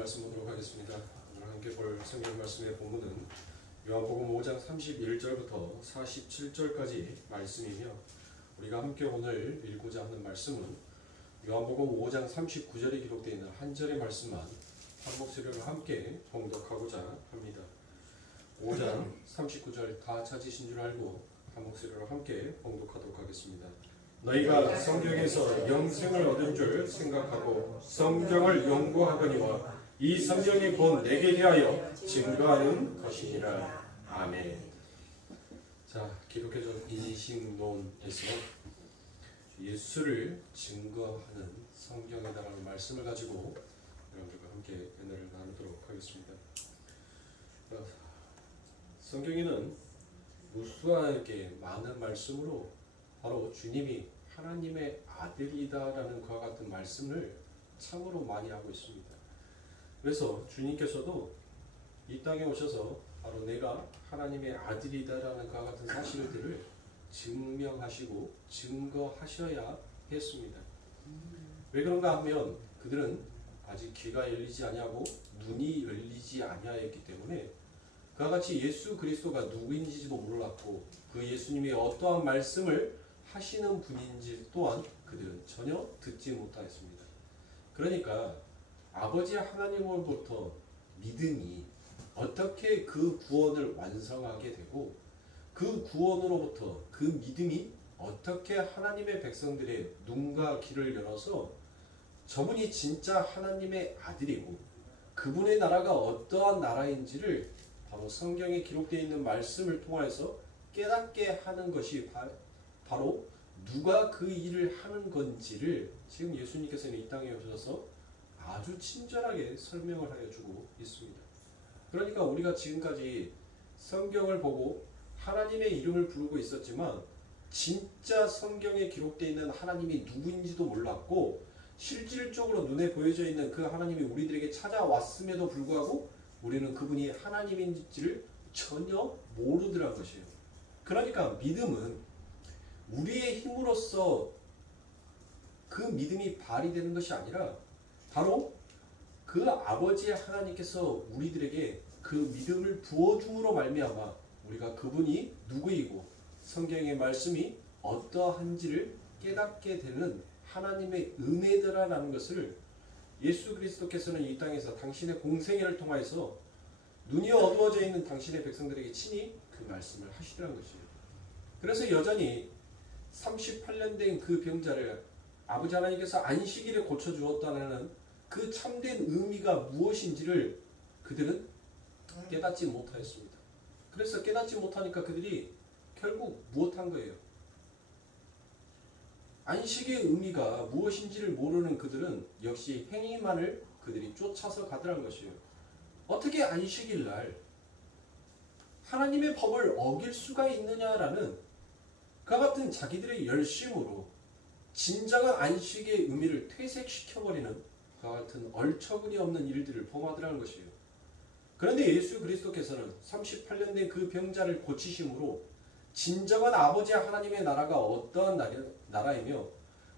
말씀 보도록 하겠습니다. 오늘 함께 볼 성경 말씀의 본문은 요한복음 5장 31절부터 47절까지 말씀이며, 우리가 함께 오늘 읽고자 하는 말씀은 요한복음 5장 39절에 기록되어 있는 한 절의 말씀만 한목수료를 함께 봉독하고자 합니다. 5장 39절 다 찾으신 줄 알고 한목수료를 함께 봉독하도록 하겠습니다. 너희가 성경에서 영생을 얻은 줄 생각하고 성경을 연구하거니와 이 성경이 곧 내게 대하여 증거하는 것이니라. 아멘. 자, 기독교적 인식론에서 예수를 증거하는 성경이다라는 말씀을 가지고 여러분들과 함께 은혜를 나누도록 하겠습니다. 성경에는 무수하게 많은 말씀으로 바로 주님이 하나님의 아들이다라는 그와 같은 말씀을 참으로 많이 하고 있습니다. 그래서 주님께서도 이 땅에 오셔서 바로 내가 하나님의 아들이다라는 그와 같은 사실들을 증명하시고 증거하셔야 했습니다. 왜 그런가 하면 그들은 아직 귀가 열리지 아니하고 눈이 열리지 아니하였기 때문에 그와 같이 예수 그리스도가 누구인지도 몰랐고 그 예수님이 어떠한 말씀을 하시는 분인지 또한 그들은 전혀 듣지 못하였습니다. 그러니까 아버지 하나님으로부터 믿음이 어떻게 그 구원을 완성하게 되고 그 구원으로부터 그 믿음이 어떻게 하나님의 백성들의 눈과 귀를 열어서 저분이 진짜 하나님의 아들이고 그분의 나라가 어떠한 나라인지를 바로 성경에 기록되어 있는 말씀을 통해서 깨닫게 하는 것이 바로 누가 그 일을 하는 건지를 지금 예수님께서는 이 땅에 오셔서 아주 친절하게 설명을 하여 주고 있습니다. 그러니까 우리가 지금까지 성경을 보고 하나님의 이름을 부르고 있었지만 진짜 성경에 기록되어 있는 하나님이 누구인지도 몰랐고 실질적으로 눈에 보여져 있는 그 하나님이 우리들에게 찾아왔음에도 불구하고 우리는 그분이 하나님인지를 전혀 모르더란 것이에요. 그러니까 믿음은 우리의 힘으로써 그 믿음이 발휘되는 것이 아니라 바로 그 아버지 하나님께서 우리들에게 그 믿음을 부어줌으로 말미암아 우리가 그분이 누구이고 성경의 말씀이 어떠한지를 깨닫게 되는 하나님의 은혜더라라는 것을 예수 그리스도께서는 이 땅에서 당신의 공생애를 통해서 눈이 어두워져 있는 당신의 백성들에게 친히 그 말씀을 하시더라는 것이에요. 그래서 여전히 38년 된 그 병자를 아버지 하나님께서 안식일에 고쳐주었다는 그 참된 의미가 무엇인지를 그들은 깨닫지 못하였습니다. 그래서 깨닫지 못하니까 그들이 결국 무엇한 거예요? 안식의 의미가 무엇인지를 모르는 그들은 역시 행위만을 그들이 쫓아서 가더란 것이에요. 어떻게 안식일 날 하나님의 법을 어길 수가 있느냐라는 그와 같은 자기들의 열심으로 진정한 안식의 의미를 퇴색시켜버리는 그와 같은 얼처구니 없는 일들을 범하더라는 것이에요. 그런데 예수 그리스도께서는 38년 된 그 병자를 고치심으로 진정한 아버지 하나님의 나라가 어떠한 나라이며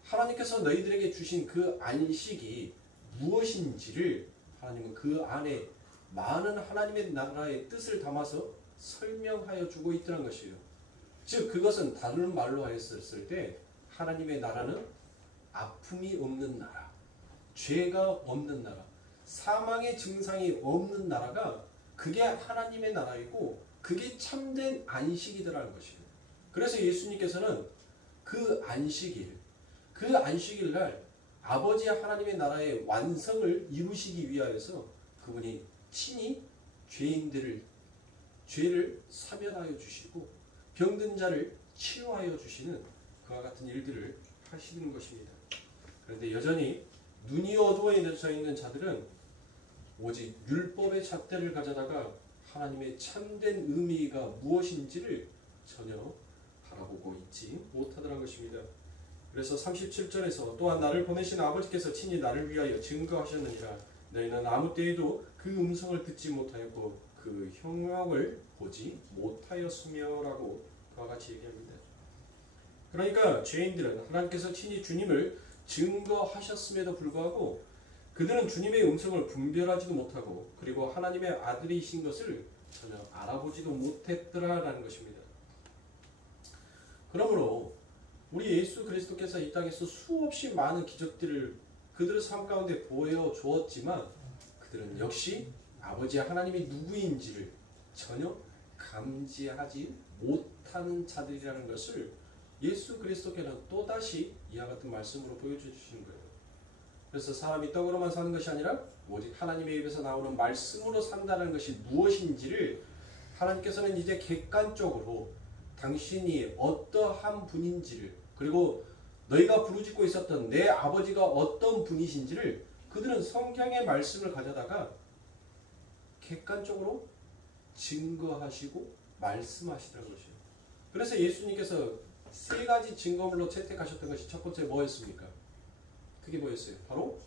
하나님께서 너희들에게 주신 그 안식이 무엇인지를 하나님은 그 안에 많은 하나님의 나라의 뜻을 담아서 설명하여 주고 있다는 것이에요. 즉 그것은 다른 말로 하였을 때 하나님의 나라는 아픔이 없는 나라, 죄가 없는 나라, 사망의 증상이 없는 나라가 그게 하나님의 나라이고 그게 참된 안식이더라는 것이에요. 그래서 예수님께서는 그 안식일 날 아버지 하나님의 나라의 완성을 이루시기 위하여서 그분이 친히 죄를 사면하여 주시고 병든 자를 치유하여 주시는 그와 같은 일들을 하시는 것입니다. 그런데 여전히 눈이 어두워져 있는 자들은 오직 율법의 잣대를 가져다가 하나님의 참된 의미가 무엇인지를 전혀 바라보고 있지 못하더란 것입니다. 그래서 37절에서 또한 나를 보내신 아버지께서 친히 나를 위하여 증거하셨느니라. 너희는 아무 때에도 그 음성을 듣지 못하였고 그 형광을 보지 못하였으며 라고 그와 같이 얘기합니다. 그러니까 죄인들은 하나님께서 친히 주님을 증거하셨음에도 불구하고 그들은 주님의 음성을 분별하지도 못하고 그리고 하나님의 아들이신 것을 전혀 알아보지도 못했더라라는 것입니다. 그러므로 우리 예수 그리스도께서 이 땅에서 수없이 많은 기적들을 그들의 삶 가운데 보여주었지만 그들은 역시 아버지 하나님이 누구인지를 전혀 감지하지 못하는 자들이라는 것을 예수 그리스도께는 또다시 이와 같은 말씀으로 보여주시는 거예요. 그래서 사람이 떡으로만 사는 것이 아니라 오직 하나님의 입에서 나오는 말씀으로 산다는 것이 무엇인지를 하나님께서는 이제 객관적으로 당신이 어떠한 분인지를 그리고 너희가 부르짖고 있었던 내 아버지가 어떤 분이신지를 그들은 성경의 말씀을 가져다가 객관적으로 증거하시고 말씀하시더라는 것이에요. 그래서 예수님께서 세 가지 증거물로 채택하셨던 것이 첫 번째 뭐였습니까? 그게 뭐였어요? 바로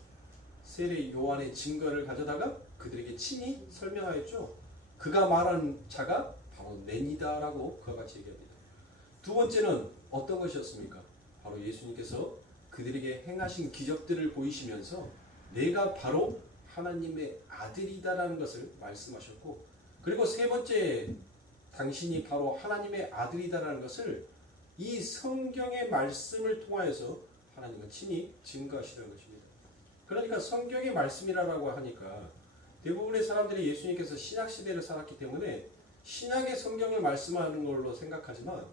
세례 요한의 증거를 가져다가 그들에게 친히 설명하였죠. 그가 말한 자가 바로 내니다라고 그와 같이 얘기합니다. 두 번째는 어떤 것이었습니까? 바로 예수님께서 그들에게 행하신 기적들을 보이시면서 내가 바로 하나님의 아들이다라는 것을 말씀하셨고, 그리고 세 번째 당신이 바로 하나님의 아들이다라는 것을 이 성경의 말씀을 통하여서 하나님은 친히 증거하시는 것입니다. 그러니까 성경의 말씀이라고 하니까 대부분의 사람들이 예수님께서 신약시대를 살았기 때문에 신약의 성경을 말씀하는 걸로 생각하지만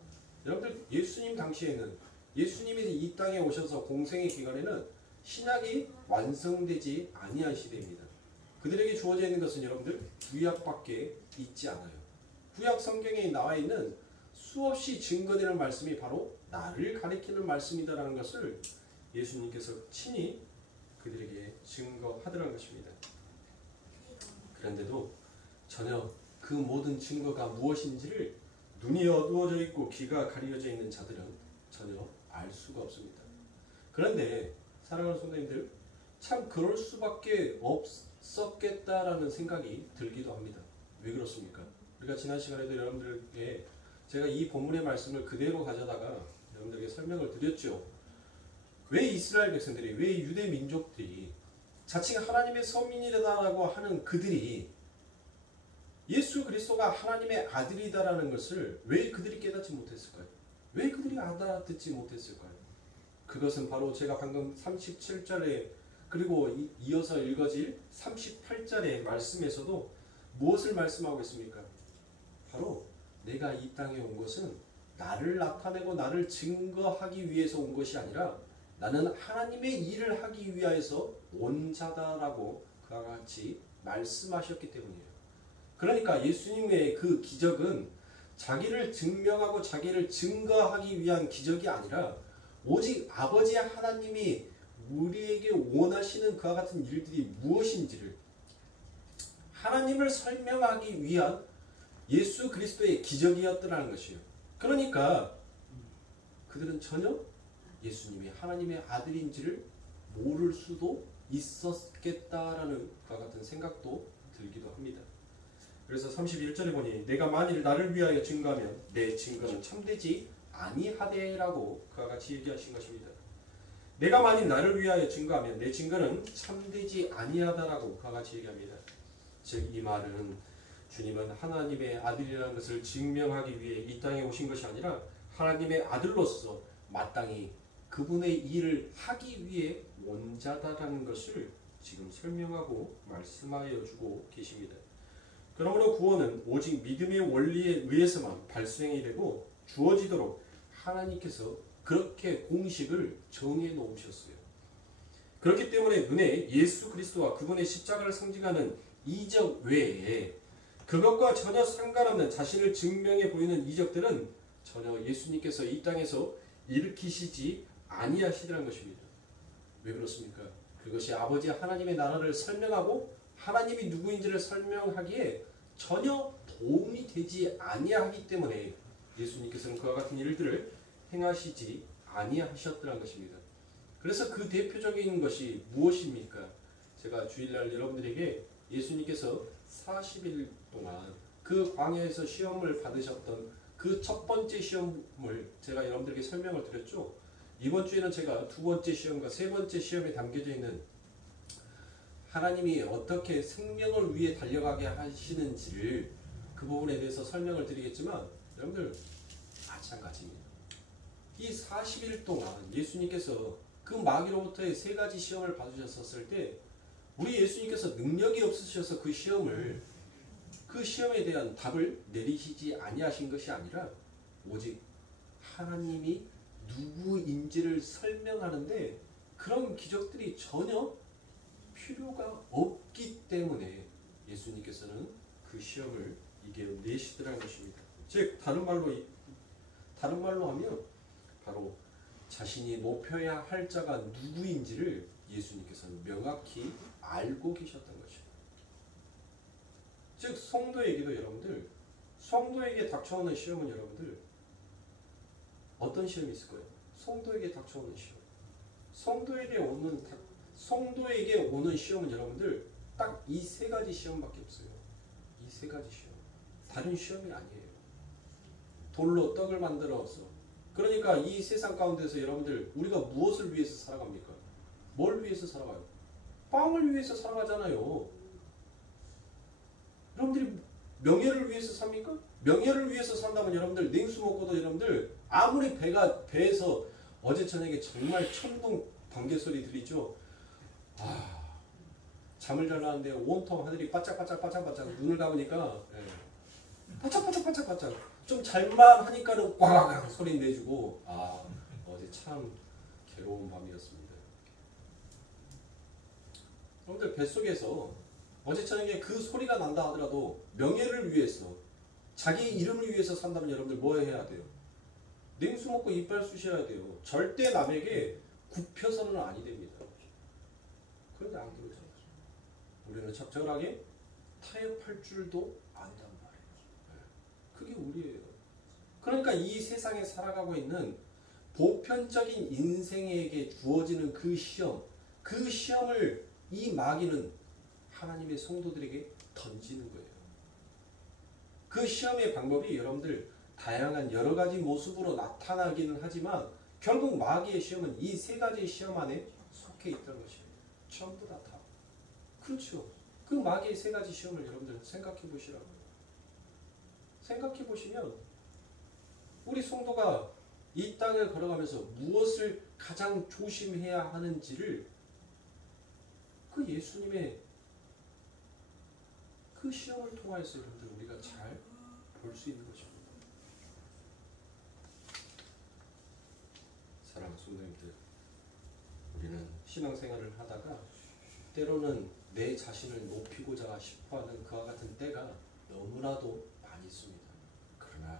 여러분들 예수님 당시에는 예수님이 이 땅에 오셔서 공생의 기간에는 신약이 완성되지 아니한 시대입니다. 그들에게 주어져 있는 것은 여러분들 구약밖에 있지 않아요. 구약 성경에 나와 있는 수없이 증거되는 말씀이 바로 나를 가리키는 말씀이다라는 것을 예수님께서 친히 그들에게 증거하더라는 것입니다. 그런데도 전혀 그 모든 증거가 무엇인지를 눈이 어두워져 있고 귀가 가려져 있는 자들은 전혀 알 수가 없습니다. 그런데 사랑하는 성도님들, 참 그럴 수밖에 없었겠다라는 생각이 들기도 합니다. 왜 그렇습니까? 우리가 지난 시간에도 여러분들에게 제가 이 본문의 말씀을 그대로 가져다가 여러분들에게 설명을 드렸죠. 왜 이스라엘 백성들이, 왜 유대 민족들이 자칭 하나님의 서민이라고 하는 그들이 예수 그리스도가 하나님의 아들이다라는 것을 왜 그들이 깨닫지 못했을까요? 왜 그들이 알아듣지 못했을까요? 그것은 바로 제가 방금 37절에 그리고 이어서 읽어질 38절의 말씀에서도 무엇을 말씀하고 있습니까? 바로 내가 이 땅에 온 것은 나를 나타내고 나를 증거하기 위해서 온 것이 아니라 나는 하나님의 일을 하기 위하여서 온 자다라고 그와 같이 말씀하셨기 때문이에요. 그러니까 예수님의 그 기적은 자기를 증명하고 자기를 증거하기 위한 기적이 아니라 오직 아버지 하나님이 우리에게 원하시는 그와 같은 일들이 무엇인지를 하나님을 설명하기 위한 예수 그리스도의 기적이었더라는 것이에요. 그러니까 그들은 전혀 예수님이 하나님의 아들인지를 모를 수도 있었겠다라는 그와 같은 생각도 들기도 합니다. 그래서 31절에 보니 내가 만일 나를 위하여 증거하면 내 증거는 참되지 아니하되라고 그와 같이 얘기하신 것입니다. 내가 만일 나를 위하여 증거하면 내 증거는 참되지 아니하다라고 그와 같이 얘기합니다. 즉 이 말은 주님은 하나님의 아들이라는 것을 증명하기 위해 이 땅에 오신 것이 아니라 하나님의 아들로서 마땅히 그분의 일을 하기 위해 온 자다라는 것을 지금 설명하고 말씀하여 주고 계십니다. 그러므로 구원은 오직 믿음의 원리에 의해서만 발생이 되고 주어지도록 하나님께서 그렇게 공식을 정해 놓으셨어요. 그렇기 때문에 눈에 예수 그리스도와 그분의 십자가를 상징하는 이적 외에 그것과 전혀 상관없는 자신을 증명해 보이는 이적들은 전혀 예수님께서 이 땅에서 일으키시지 아니하시더라는 것입니다. 왜 그렇습니까? 그것이 아버지 하나님의 나라를 설명하고 하나님이 누구인지를 설명하기에 전혀 도움이 되지 아니하기 때문에 예수님께서는 그와 같은 일들을 행하시지 아니하셨더라는 것입니다. 그래서 그 대표적인 것이 무엇입니까? 제가 주일날 여러분들에게 예수님께서 40일 동안 그 광야에서 시험을 받으셨던 그 첫 번째 시험을 제가 여러분들에게 설명을 드렸죠. 이번 주에는 제가 두 번째 시험과 세 번째 시험에 담겨져 있는 하나님이 어떻게 생명을 위해 달려가게 하시는지를 그 부분에 대해서 설명을 드리겠지만 여러분들 마찬가지입니다. 이 40일 동안 예수님께서 그 마귀로부터의 세 가지 시험을 받으셨을 때 우리 예수님께서 능력이 없으셔서 그 시험에 대한 답을 내리시지 아니하신 것이 아니라 오직 하나님이 누구인지를 설명하는데 그런 기적들이 전혀 필요가 없기 때문에 예수님께서는 그 시험을 이겨내시더라는 것입니다. 즉 다른 말로 하면 바로 자신이 높여야 할 자가 누구인지를 예수님께서는 명확히 알고 계셨던 것입니다. 즉 성도에게도 여러분들, 성도에게 닥쳐오는 시험은 여러분들 어떤 시험이 있을 거예요? 성도에게 닥쳐오는 시험. 성도에게 오는 시험은 여러분들 딱 이 세 가지 시험밖에 없어요. 이 세 가지 시험. 다른 시험이 아니에요. 돌로 떡을 만들어서. 그러니까 이 세상 가운데서 여러분들 우리가 무엇을 위해서 살아갑니까? 뭘 위해서 살아가요? 빵을 위해서 살아가잖아요. 여러분들이 명예를 위해서 삽니까? 명예를 위해서 산다면 여러분들 냉수 먹고도 여러분들 아무리 배에서 어제 저녁에 정말 천둥 번개 소리 들리죠? 잠을 자려는데 온통 하늘이 바짝바짝 눈을 감으니까 바짝바짝 좀 잘만 하니까는 꽝 소리 내주고 어제 참 괴로운 밤이었습니다. 여러분들 뱃속에서 어제 저녁에 그 소리가 난다 하더라도 명예를 위해서 자기 이름을 위해서 산다면 여러분들 뭐 해야 돼요? 냉수 먹고 이빨 쑤셔야 돼요. 절대 남에게 굽혀서는 아니 됩니다. 그런데 안 그러죠. 우리는 적절하게 타협할 줄도 안단 말이에요. 그게 우리예요. 그러니까 이 세상에 살아가고 있는 보편적인 인생에게 주어지는 그 시험을 이 마귀는 하나님의 성도들에게 던지는 거예요. 그 시험의 방법이 여러분들 다양한 여러 가지 모습으로 나타나기는 하지만 결국 마귀의 시험은 이 세 가지 시험 안에 속해 있다는 것입니다. 전부 다. 그렇죠. 그 마귀의 세 가지 시험을 여러분들 생각해 보시라고요. 생각해 보시면 우리 성도가 이 땅을 걸어가면서 무엇을 가장 조심해야 하는지를 그 예수님의 그 시험을 통하여서 여러분들 우리가 잘 볼 수 있는 것입니다. 사랑하는 성도님들, 우리는 신앙생활을 하다가 때로는 내 자신을 높이고자 싶어하는 그와 같은 때가 너무나도 많이 있습니다. 그러나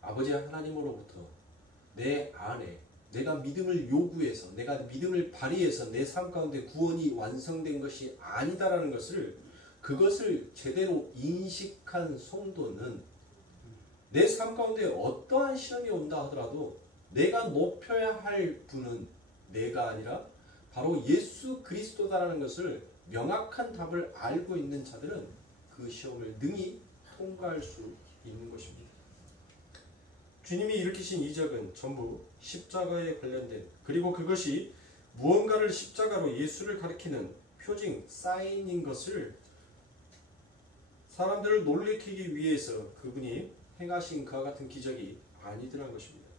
아버지 하나님으로부터 내 안에 내가 믿음을 요구해서 내가 믿음을 발휘해서 내 삶 가운데 구원이 완성된 것이 아니다라는 그것을 제대로 인식한 성도는 내 삶 가운데 어떠한 시험이 온다 하더라도 내가 높여야 할 분은 내가 아니라 바로 예수 그리스도다라는 것을 명확한 답을 알고 있는 자들은 그 시험을 능히 통과할 수 있는 것입니다. 주님이 일으키신 이적은 전부 십자가에 관련된 그리고 그것이 무언가를 십자가로 예수를 가리키는 표징, 사인인 것을 사람들을 놀래키기 위해서 그분이 행하신 그와 같은 기적이 아니더란 것입니다.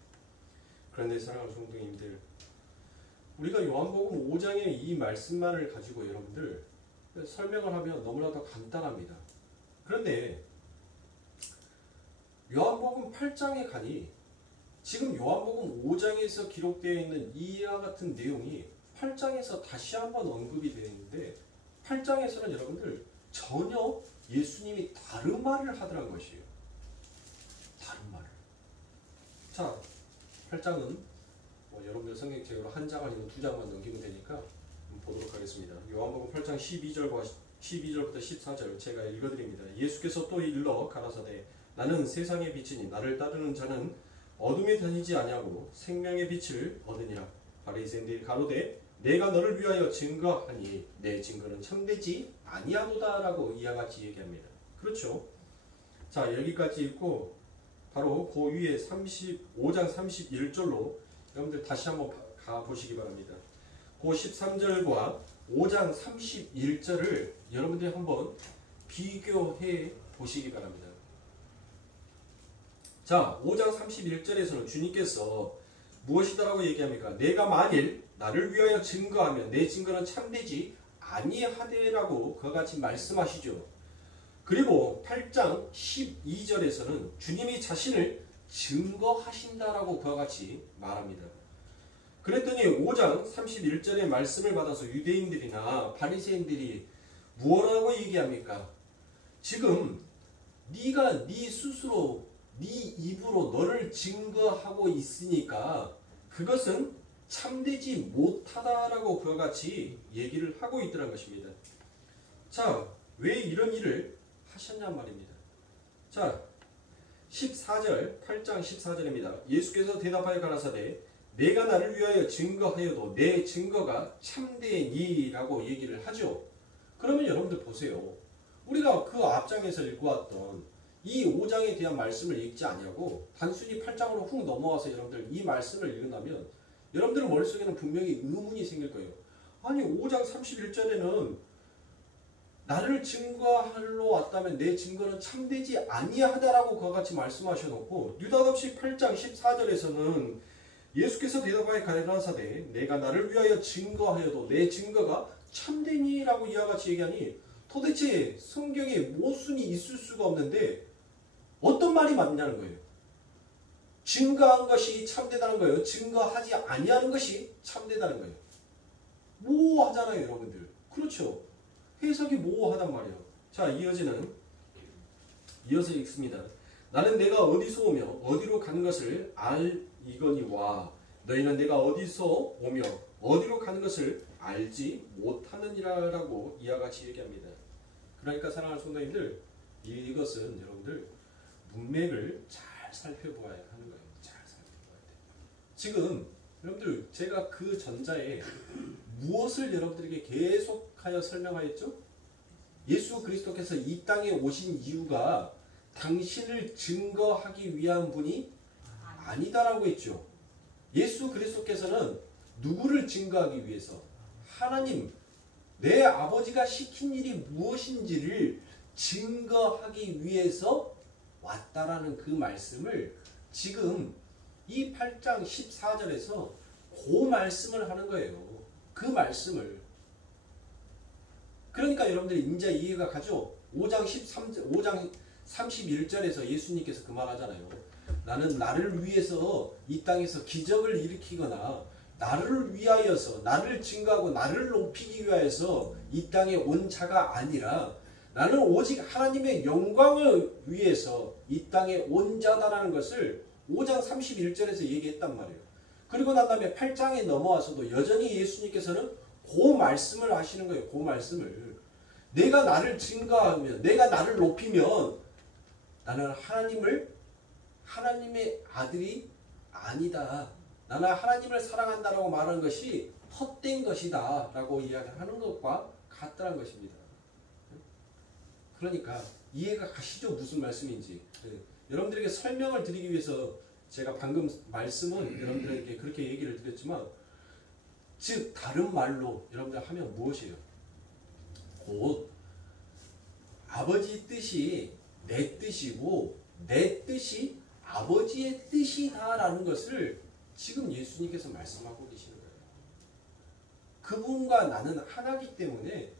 그런데 사랑하는 성도님들, 우리가 요한복음 5장의 이 말씀만을 가지고 여러분들 설명을 하면 너무나도 간단합니다. 그런데 요한복음 8장에 가니 지금 요한복음 5장에서 기록되어 있는 이와 같은 내용이 8장에서 다시 한번 언급이 되어 있는데 8장에서는 여러분들 전혀 예수님이 다른 말을 하더란 것이에요. 다른 말을. 자, 8장은 여러분들 성경책으로 한 장 아니면 두 장만 넘기면 되니까 보도록 하겠습니다. 요한복음 8장 12절부터 14절 제가 읽어드립니다. 예수께서 또 일러 가라사대 나는 세상의 빛이니 나를 따르는 자는 어둠에 다니지 아니하고 생명의 빛을 얻으니라. 바리새인들이 가로되 내가 너를 위하여 증거하니 내 증거는 참되지 아니하도다라고 이와 같이 얘기합니다. 그렇죠? 자, 여기까지 읽고 바로 그 위에 35장 31절로 여러분들 다시 한번 가보시기 바랍니다. 그 13절과 5장 31절을 여러분들이 한번 비교해 보시기 바랍니다. 자, 5장 31절에서는 주님께서 무엇이다라고 얘기합니까? 내가 만일 나를 위하여 증거하면 내 증거는 참되지 아니하되라고 그와 같이 말씀하시죠. 그리고 8장 12절에서는 주님이 자신을 증거하신다라고 그와 같이 말합니다. 그랬더니 5장 31절의 말씀을 받아서 유대인들이나 바리새인들이 무엇라고 얘기합니까? 지금 네가 네 스스로 네 입으로 너를 증거하고 있으니까 그것은 참되지 못하다라고 그와 같이 얘기를 하고 있더란 것입니다. 자, 왜 이런 일을 하셨냔 말입니다. 자, 14절, 8장 14절입니다. 예수께서 대답하여 가라사대 내가 나를 위하여 증거하여도 내 증거가 참되니라고 얘기를 하죠. 그러면 여러분들 보세요. 우리가 그 앞장에서 읽어왔던 이 5장에 대한 말씀을 읽지 아니하고 단순히 8장으로 훅 넘어와서 여러분들 이 말씀을 읽는다면 여러분들 머릿속에는 분명히 의문이 생길 거예요. 아니 5장 31절에는 나를 증거하러 왔다면 내 증거는 참되지 아니하다라고 그와 같이 말씀하셔놓고 느닷없이 8장 14절에서는 예수께서 대답하여 가라사대 내가 나를 위하여 증거하여도 내 증거가 참되니라고 이와 같이 얘기하니 도대체 성경에 모순이 있을 수가 없는데 어떤 말이 맞냐는 거예요. 증거한 것이 참되다는 거예요. 증거하지 아니하는 것이 참되다는 거예요. 모호하잖아요, 여러분들. 그렇죠. 해석이 모호하단 말이에요. 자, 이어서 읽습니다. 나는 내가 어디서 오며 어디로 가는 것을 알이거니와 너희는 내가 어디서 오며 어디로 가는 것을 알지 못하느니라라고 이와 같이 얘기합니다. 그러니까 사랑하는 성도님들, 이것은 여러분들 문맥을 잘 살펴보아야 하는 거예요. 잘 살펴봐야 돼요. 지금 여러분들 제가 그 전자에 무엇을 여러분들에게 계속하여 설명하였죠? 예수 그리스도께서 이 땅에 오신 이유가 당신을 증거하기 위한 분이 아니다라고 했죠. 예수 그리스도께서는 누구를 증거하기 위해서? 하나님, 내 아버지가 시킨 일이 무엇인지를 증거하기 위해서 왔다라는 그 말씀을 지금 이 8장 14절에서 그 말씀을 하는 거예요. 그 말씀을. 그러니까 여러분들이 이제 이해가 가죠? 5장 31절에서 예수님께서 그 말 하잖아요. 나는 나를 위해서 이 땅에서 기적을 일으키거나 나를 위하여서 나를 증거하고 나를 높이기 위하여서 이 땅에 온 자가 아니라 나는 오직 하나님의 영광을 위해서 이 땅에 온 자다라는 것을 5장 31절에서 얘기했단 말이에요. 그리고 난 다음에 8장에 넘어와서도 여전히 예수님께서는 그 말씀을 하시는 거예요. 그 말씀을. 내가 나를 증거하면, 내가 나를 높이면 나는 하나님의 아들이 아니다. 나는 하나님을 사랑한다라고 말하는 것이 헛된 것이다 라고 이야기하는 것과 같다는 것입니다. 그러니까 이해가 가시죠? 무슨 말씀인지. 여러분들에게 설명을 드리기 위해서 제가 방금 말씀은 여러분들에게 그렇게 얘기를 드렸지만 즉 다른 말로 여러분들 하면 무엇이에요? 곧 아버지 뜻이 내 뜻이고 내 뜻이 아버지의 뜻이다라는 것을 지금 예수님께서 말씀하고 계시는 거예요. 그분과 나는 하나이기 때문에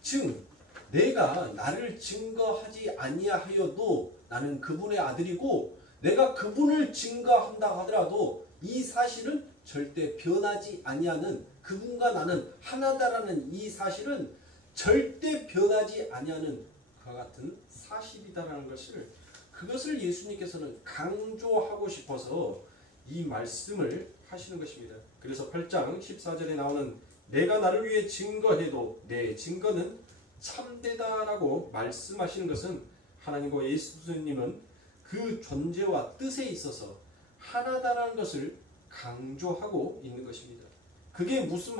즉 내가 나를 증거하지 아니하여도 나는 그분의 아들이고 내가 그분을 증거한다 하더라도 이 사실은 절대 변하지 아니하는 그분과 나는 하나다라는 이 사실은 절대 변하지 아니하는 그와 같은 사실이다라는 것을 그것을 예수님께서는 강조하고 싶어서 이 말씀을 하시는 것입니다. 그래서 8장 14절에 나오는 내가 나를 위해 증거해도 내 증거는 참되다라고 말씀하시는 것은 하나님과 예수님은 그 존재와 뜻에 있어서 하나다라는 것을 강조하고 있는 것입니다. 그게 무슨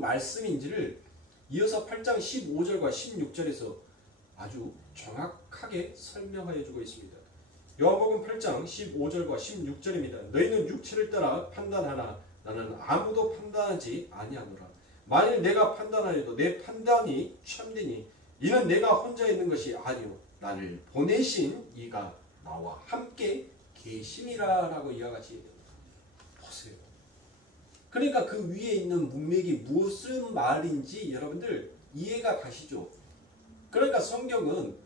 말씀인지를 이어서 8장 15절과 16절에서 아주 정확하게 설명하여 주고 있습니다. 요한복음 8장 15절과 16절입니다. 너희는 육체를 따라 판단하나 나는 아무도 판단하지 아니하노라. 만일 내가 판단하여도 내 판단이 참되니 이는 내가 혼자 있는 것이 아니요 나를 보내신 이가 나와 함께 계심이라 라고 이와 같이 보세요. 그러니까 그 위에 있는 문맥이 무슨 말인지 여러분들 이해가 가시죠? 그러니까 성경은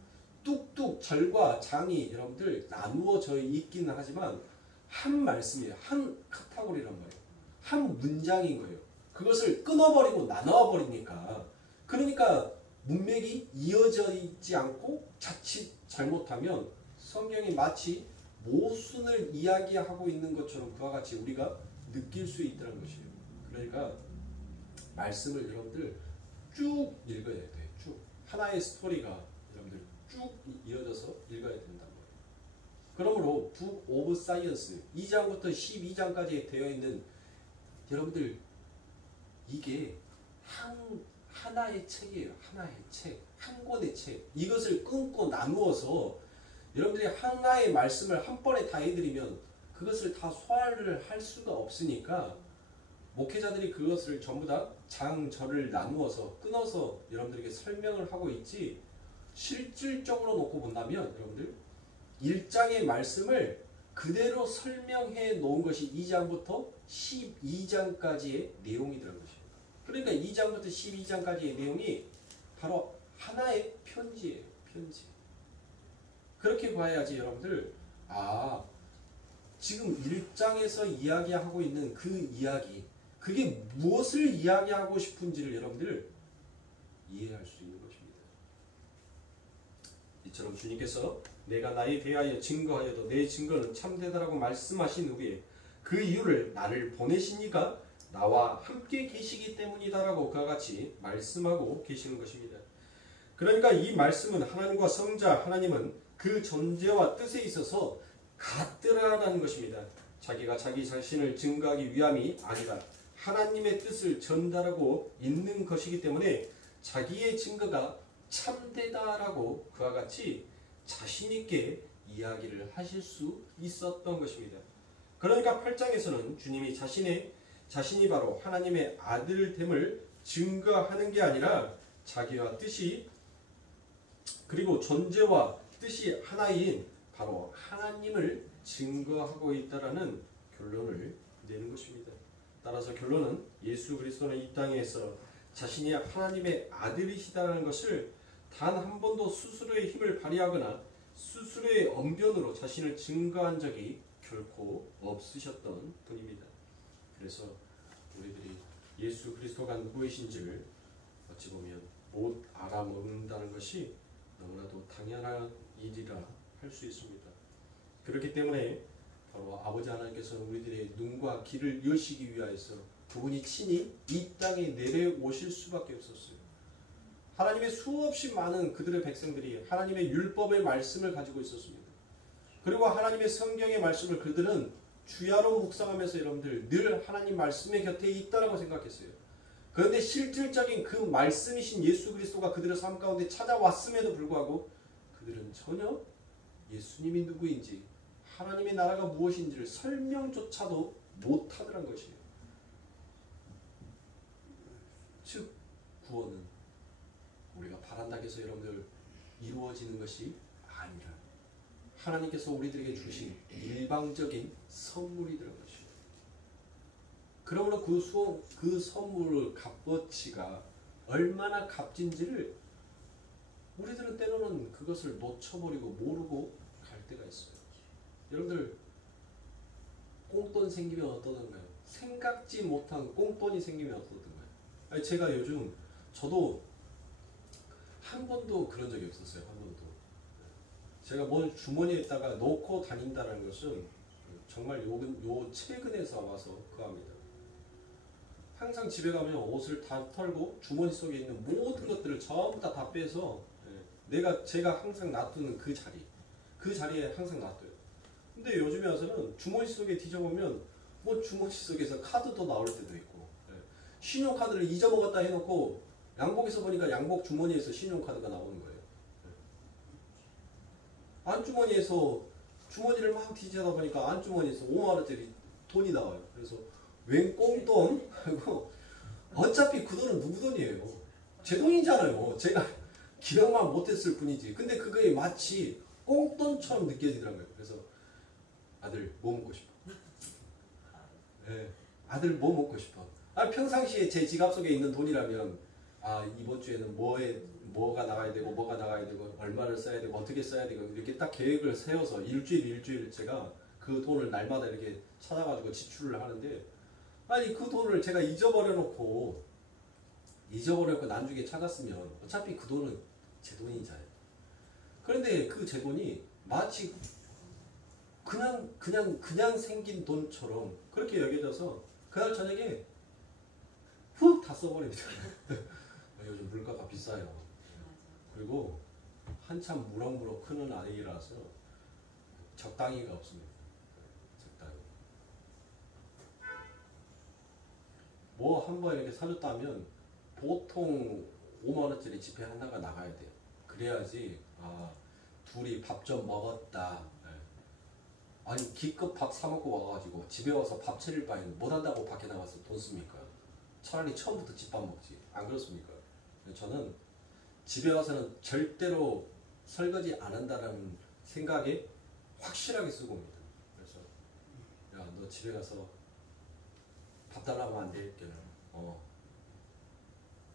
뚝뚝 절과 장이 여러분들 나누어져 있기는 하지만 한 말씀이에요. 한 카테고리란 말이에요. 한 문장인 거예요. 그것을 끊어버리고 나눠버리니까 그러니까 문맥이 이어져 있지 않고 자칫 잘못하면 성경이 마치 모순을 이야기하고 있는 것처럼 그와 같이 우리가 느낄 수 있다는 것이에요. 그러니까 말씀을 여러분들 쭉 읽어야 돼요. 쭉. 하나의 스토리가 여러분들 쭉 이어져서 읽어야 된다는 거예요. 그러므로 북 오브 사이언스 2장부터 12장까지 되어 있는 여러분들 이게 하나의 책이에요. 하나의 책. 한 권의 책. 이것을 끊고 나누어서 여러분들이 하나의 말씀을 한 번에 다 해드리면 그것을 다 소화를 할 수가 없으니까 목회자들이 그것을 전부 다 장절을 나누어서 끊어서 여러분들에게 설명을 하고 있지 실질적으로 놓고 본다면 여러분들 1장의 말씀을 그대로 설명해 놓은 것이 2장부터 12장까지의 내용이라는 것입니다. 그러니까 2장부터 12장까지의 내용이 바로 하나의 편지예요. 편지. 그렇게 봐야지 여러분들 지금 1장에서 이야기하고 있는 그 이야기 그게 무엇을 이야기하고 싶은지를 여러분들 이해할 수 있는 것입니다. 이처럼 주님께서 내가 나에 대하여 증거하여도 내 증거는 참되다라고 말씀하신 후에 그 이유를 나를 보내신 이가 나와 함께 계시기 때문이다라고 그와 같이 말씀하고 계시는 것입니다. 그러니까 이 말씀은 하나님과 성자 하나님은 그 존재와 뜻에 있어서 같더라라는 것입니다. 자기가 자기 자신을 증거하기 위함이 아니라 하나님의 뜻을 전달하고 있는 것이기 때문에 자기의 증거가 참되다라고 그와 같이 자신있게 이야기를 하실 수 있었던 것입니다. 그러니까 8장에서는 주님이 자신이 바로 하나님의 아들됨을 증거하는 게 아니라 자기와 뜻이 그리고 존재와 뜻이 하나인 바로 하나님을 증거하고 있다라는 결론을 내는 것입니다. 따라서 결론은 예수 그리스도는 이 땅에서 자신이 하나님의 아들이시다는 것을 단 한 번도 스스로의 힘을 발휘하거나 스스로의 언변으로 자신을 증거한 적이 결코 없으셨던 분입니다. 그래서 우리들이 예수 그리스도가 누구이신지를 어찌 보면 못 알아먹는다는 것이 너무나도 당연한 일이라 할 수 있습니다. 그렇기 때문에 바로 아버지 하나님께서는 우리들의 눈과 귀를 여시기 위하여서 그분이 친히 이 땅에 내려오실 수밖에 없었어요. 하나님의 수없이 많은 그들의 백성들이 하나님의 율법의 말씀을 가지고 있었습니다. 그리고 하나님의 성경의 말씀을 그들은 주야로 묵상하면서 여러분들 늘 하나님 말씀의 곁에 있다라고 생각했어요. 그런데 실질적인 그 말씀이신 예수 그리스도가 그들의 삶 가운데 찾아왔음에도 불구하고 그들은 전혀 예수님이 누구인지 하나님의 나라가 무엇인지를 설명조차도 못하더란 것이에요. 즉 구원은 우리가 바란다고 해서 여러분들 이루어지는 것이 아니라 하나님께서 우리들에게 주신 일방적인 선물이라는 것이에요. 그러므로 그 선물의 값어치가 얼마나 값진지를 우리들은 때로는 그것을 놓쳐버리고 모르고 갈 때가 있어요. 여러분들 꽁돈 생기면 어떠던가요? 생각지 못한 꽁돈이 생기면 어떠던가요? 아니 제가 요즘 저도 한 번도 그런 적이 없었어요. 한 번도. 제가 뭘 주머니에다가 놓고 다닌다는 것은 정말 요 최근에서 와서 그합니다. 항상 집에 가면 옷을 다 털고 주머니 속에 있는 모든 것들을 전부 다 빼서 제가 항상 놔두는 그 자리에 항상 놔둬요. 근데 요즘에 와서는 주머니 속에 뒤져보면 뭐 주머니 속에서 카드도 나올 때도 있고 신용카드를 잊어먹었다 해놓고 양복에서 보니까 양복 주머니에서 신용카드가 나오는 거예요. 안주머니에서 주머니를 막 뒤지다 보니까 안주머니에서 5만원짜리 돈이 나와요. 그래서 웬 꽁돈 하고 어차피 그 돈은 누구 돈이에요? 제 돈이잖아요. 제가 기억만 못했을 뿐이지. 근데 그게 마치 꽁돈처럼 느껴지더라고요. 그래서 아들 뭐 먹고 싶어? 네. 아들 뭐 먹고 싶어? 평상시에 제 지갑 속에 있는 돈이라면 이번 주에는 뭐가 나가야 되고 뭐가 나가야 되고 얼마를 써야 되고 어떻게 써야 되고 이렇게 딱 계획을 세워서 일주일 제가 그 돈을 날마다 이렇게 찾아가지고 지출을 하는데 그 돈을 제가 잊어버려놓고 나중에 찾았으면 어차피 그 돈은 제 돈이잖아요. 그런데 그 제 돈이 마치 그냥 생긴 돈처럼 그렇게 여겨져서 그날 저녁에 훅 다 써버립니다. 요즘 물가가 비싸요. 그리고 한참 무럭무럭 크는 아이라서 적당히가 없습니다. 적당히. 뭐 한번 이렇게 사줬다면 보통 5만원짜리 지폐 하나가 나가야 돼요. 그래야지 둘이 밥 좀 먹었다. 기껏 밥 사먹고 와가지고 집에 와서 밥 차릴 바에는 못한다고 밖에 나가서 돈 씁니까? 차라리 처음부터 집밥 먹지. 안 그렇습니까? 저는 집에 와서는 절대로 설거지 안 한다는 생각에 확실하게 쓰고 옵니다. 그래서 야, 너 집에 가서 밥 달라고 안 되겠냐?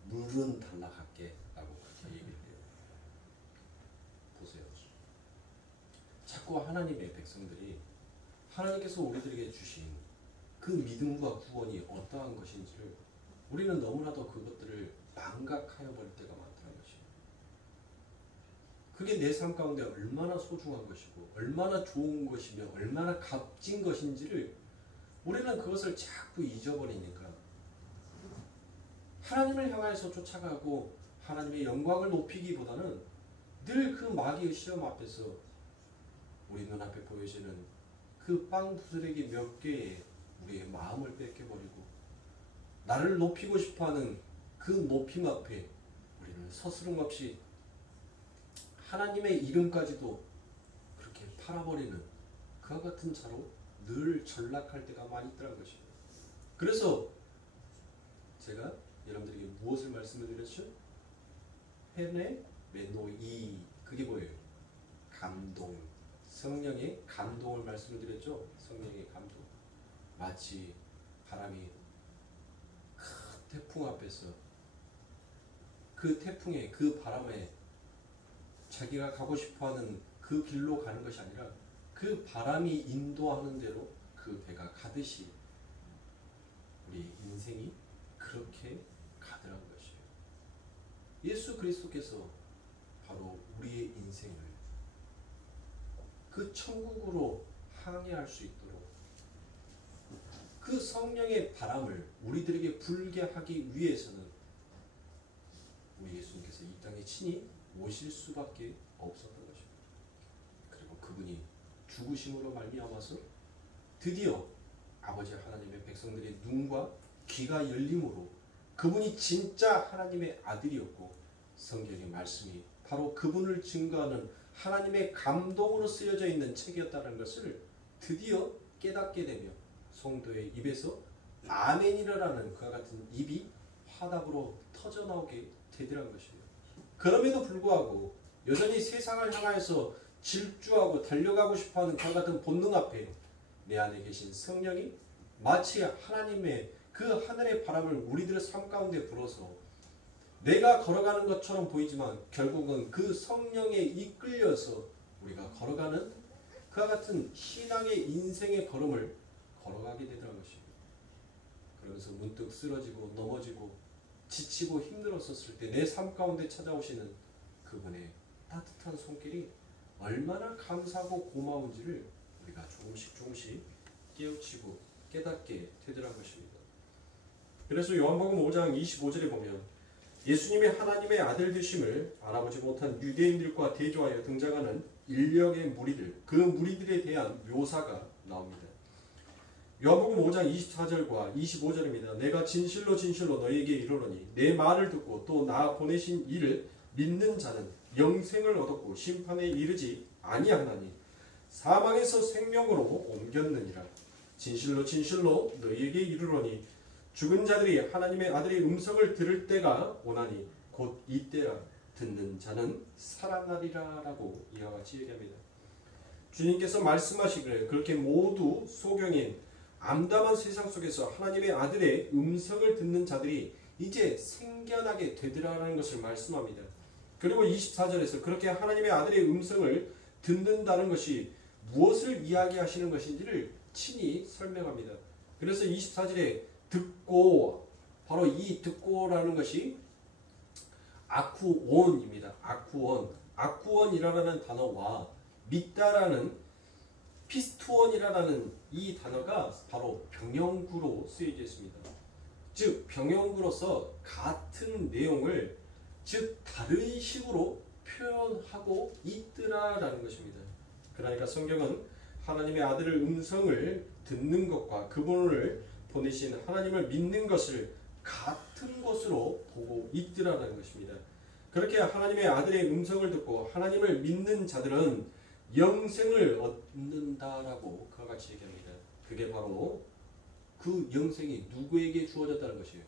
물은 달라 갈게 라고 그렇게 얘기를 해요. 보세요. 자꾸 하나님의 백성들이 하나님께서 우리들에게 주신 그 믿음과 구원이 어떠한 것인지를 우리는 너무나도 그것들을 망각하여 버릴 때가 많다는 것입니다. 그게 내 삶 가운데 얼마나 소중한 것이고 얼마나 좋은 것이며 얼마나 값진 것인지를 우리는 그것을 자꾸 잊어버리니까 하나님을 향하여서 쫓아가고 하나님의 영광을 높이기보다는 늘 그 마귀의 시험 앞에서 우리 눈앞에 보여지는 그 빵 부스러기 몇 개에 우리의 마음을 뺏겨버리고 나를 높이고 싶어하는 그 높임 앞에 우리는 서스름 없이 하나님의 이름까지도 그렇게 팔아버리는 그와 같은 자로 늘 전락할 때가 많이 있더라는 것입니다. 그래서 제가 여러분들에게 무엇을 말씀을 드렸죠? 헤네 메노이 그게 뭐예요? 감동. 성령의 감동을 말씀을 드렸죠? 성령의 감동. 마치 바람이 큰 태풍 앞에서 그 태풍에 그 바람에 자기가 가고 싶어하는 그 길로 가는 것이 아니라 그 바람이 인도하는 대로 그 배가 가듯이 우리 인생이 그렇게 가더라는 것이에요. 예수 그리스도께서 바로 우리의 인생을 그 천국으로 항해할 수 있도록 그 성령의 바람을 우리들에게 불게 하기 위해서는 우리 예수님께서 이 땅에 친히 오실 수밖에 없었던 것입니다. 그리고 그분이 죽으심으로 말미암아서 드디어 아버지 하나님의 백성들의 눈과 귀가 열림으로 그분이 진짜 하나님의 아들이었고 성경의 말씀이 바로 그분을 증거하는 하나님의 감동으로 쓰여져 있는 책이었다는 것을 드디어 깨닫게 되며 성도의 입에서 아멘이라는 그와 같은 입이 화답으로 터져나오게 되더란 것입니다. 그럼에도 불구하고 여전히 세상을 향하여서 질주하고 달려가고 싶어하는 그와 같은 본능 앞에 내 안에 계신 성령이 마치 하나님의 그 하늘의 바람을 우리들의 삶 가운데 불어서 내가 걸어가는 것처럼 보이지만 결국은 그 성령에 이끌려서 우리가 걸어가는 그와 같은 신앙의 인생의 걸음을 걸어가게 되더라는 것입니다. 그러면서 문득 쓰러지고 넘어지고 지치고 힘들었었을 때 내 삶 가운데 찾아오시는 그분의 따뜻한 손길이 얼마나 감사하고 고마운지를 우리가 조금씩 깨우치고 깨닫게 되더라는 것입니다. 그래서 요한복음 5장 25절에 보면 예수님이 하나님의 아들 되심을 알아보지 못한 유대인들과 대조하여 등장하는 인력의 무리들, 그 무리들에 대한 묘사가 나옵니다. 요한복음 5장 24절과 25절입니다. 내가 진실로 너희에게 이르노니 내 말을 듣고 또 나 보내신 이를 믿는 자는 영생을 얻었고 심판에 이르지 아니하나니 사망에서 생명으로 옮겼느니라. 진실로 너희에게 이르노니 죽은 자들이 하나님의 아들의 음성을 들을 때가 오나니 곧 이때라. 듣는 자는 살아나리라 라고 이와 같이 얘기합니다. 주님께서 말씀하시기를 그렇게 모두 소경인 암담한 세상 속에서 하나님의 아들의 음성을 듣는 자들이 이제 생겨나게 되리라는 것을 말씀합니다. 그리고 24절에서 그렇게 하나님의 아들의 음성을 듣는다는 것이 무엇을 이야기하시는 것인지를 친히 설명합니다. 그래서 24절에 듣고, 바로 이 듣고라는 것이 아쿠온입니다. 아쿠온. 아쿠온이라는 단어와 믿다라는 피스투온이라는 이 단어가 바로 병영구로 쓰여져 있습니다. 즉 병영구로서 같은 내용을 즉 다른 식으로 표현하고 있더라라는 것입니다. 그러니까 성경은 하나님의 아들의 음성을 듣는 것과 그분을 보내신 하나님을 믿는 것을 같은 것으로 보고 있더라라는 것입니다. 그렇게 하나님의 아들의 음성을 듣고 하나님을 믿는 자들은 영생을 얻는다라고 그와 같이 얘기합니다. 그게 바로 그 영생이 누구에게 주어졌다는 것이에요?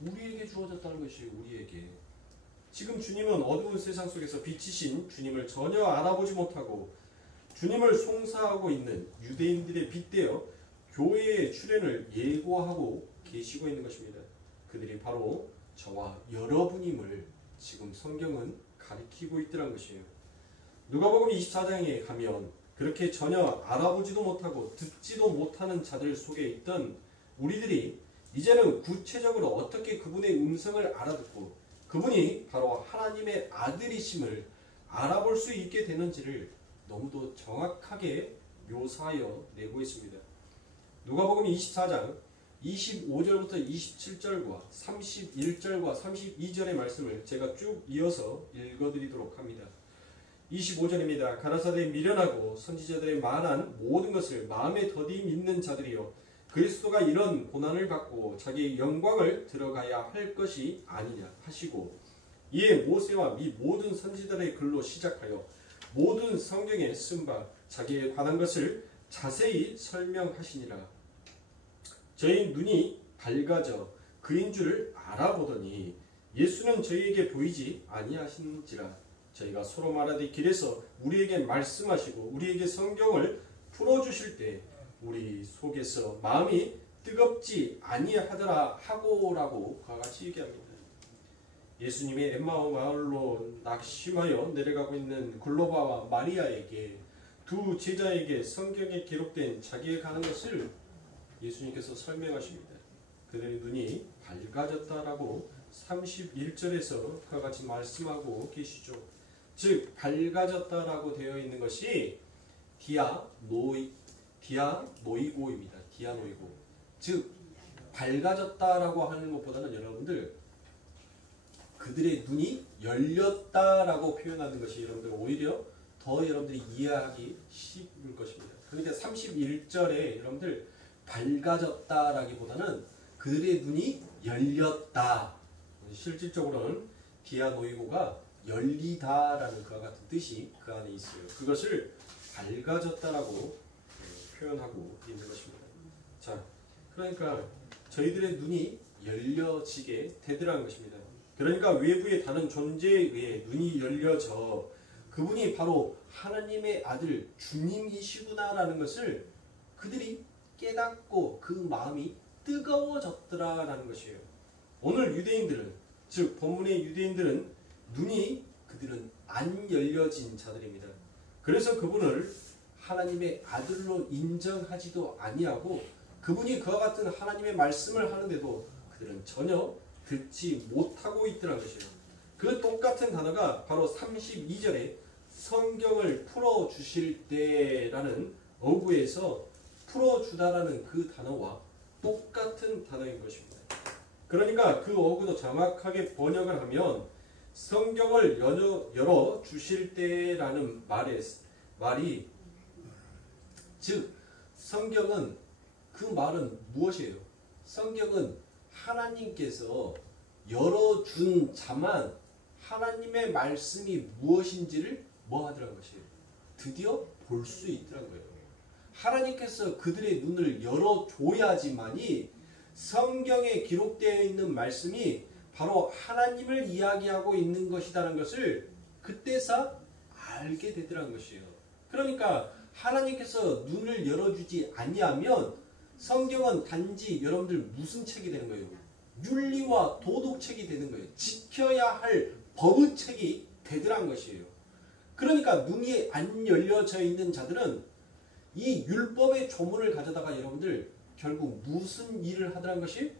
우리에게 주어졌다는 것이에요. 우리에게. 지금 주님은 어두운 세상 속에서 빛이신 주님을 전혀 알아보지 못하고 주님을 송사하고 있는 유대인들에 빗대어 교회의 출현을 예고하고 계시고 있는 것입니다. 그들이 바로 저와 여러분임을 지금 성경은 가리키고 있더란 것이에요. 누가복음 24장에 가면 그렇게 전혀 알아보지도 못하고 듣지도 못하는 자들 속에 있던 우리들이 이제는 구체적으로 어떻게 그분의 음성을 알아듣고 그분이 바로 하나님의 아들이심을 알아볼 수 있게 되는지를 너무도 정확하게 묘사하여 내고 있습니다. 누가복음 24장 25절부터 27절과 31절과 32절의 말씀을 제가 쭉 이어서 읽어드리도록 합니다. 25절입니다. 가라사대 미련하고 선지자들의 말한 모든 것을 마음에 더디 믿는 자들이여 그리스도가 이런 고난을 받고 자기의 영광을 들어가야 할 것이 아니냐 하시고 이에 모세와 미 모든 선지자들의 글로 시작하여 모든 성경에 쓴 바 자기에 관한 것을 자세히 설명하시니라. 저희 눈이 밝아져 그인 줄을 알아보더니 예수는 저희에게 보이지 아니하신지라. 저희가 서로 말하되 길에서 우리에게 말씀하시고 우리에게 성경을 풀어주실 때 우리 속에서 마음이 뜨겁지 아니하더라 하고라고 그와 같이 얘기합니다. 예수님이 엠마오 마을로 낙심하여 내려가고 있는 글로바와 마리아에게 두 제자에게 성경에 기록된 자기에 관한 것을 예수님께서 설명하십니다. 그들의 눈이 밝아졌다라고 31절에서 그와 같이 말씀하고 계시죠. 즉 밝아졌다라고 되어 있는 것이 디아노이고입니다. 디아노이고. 즉 밝아졌다라고 하는 것보다는 여러분들 그들의 눈이 열렸다라고 표현하는 것이 여러분들 오히려 더 여러분들이 이해하기 쉬울 것입니다. 그러니까 31절에 여러분들 밝아졌다라기보다는 그들의 눈이 열렸다. 실질적으로는 디아노이고가 열리다라는 그와 같은 뜻이 그 안에 있어요. 그것을 밝아졌다라고 표현하고 있는 것입니다. 자, 그러니까 저희들의 눈이 열려지게 되더라는 것입니다. 그러니까 외부의 다른 존재에 의해 눈이 열려져 그분이 바로 하나님의 아들 주님이시구나라는 것을 그들이 깨닫고 그 마음이 뜨거워졌더라라는 것이에요. 오늘 유대인들은, 즉 본문의 유대인들은 눈이 그들은 안 열려진 자들입니다. 그래서 그분을 하나님의 아들로 인정하지도 아니하고 그분이 그와 같은 하나님의 말씀을 하는데도 그들은 전혀 듣지 못하고 있더라는 것이에요. 그 똑같은 단어가 바로 32절에 성경을 풀어주실 때라는 어구에서 풀어주다라는 그 단어와 똑같은 단어인 것입니다. 그러니까 그 어구도 정확하게 번역을 하면 성경을 열어주실 때라는 말이 즉 성경은 그 말은 무엇이에요? 성경은 하나님께서 열어준 자만 하나님의 말씀이 무엇인지를 뭐 하더라는 것이에요? 드디어 볼 수 있더라는 거예요. 하나님께서 그들의 눈을 열어줘야지만이 성경에 기록되어 있는 말씀이 바로 하나님을 이야기하고 있는 것이라는 것을 그때서 알게 되더라는 것이에요. 그러니까 하나님께서 눈을 열어주지 아니하면 성경은 단지 여러분들 무슨 책이 되는 거예요? 윤리와 도덕책이 되는 거예요. 지켜야 할 법의 책이 되더란 것이에요. 그러니까 눈이 안 열려져 있는 자들은 이 율법의 조문을 가져다가 여러분들 결국 무슨 일을 하더란 것이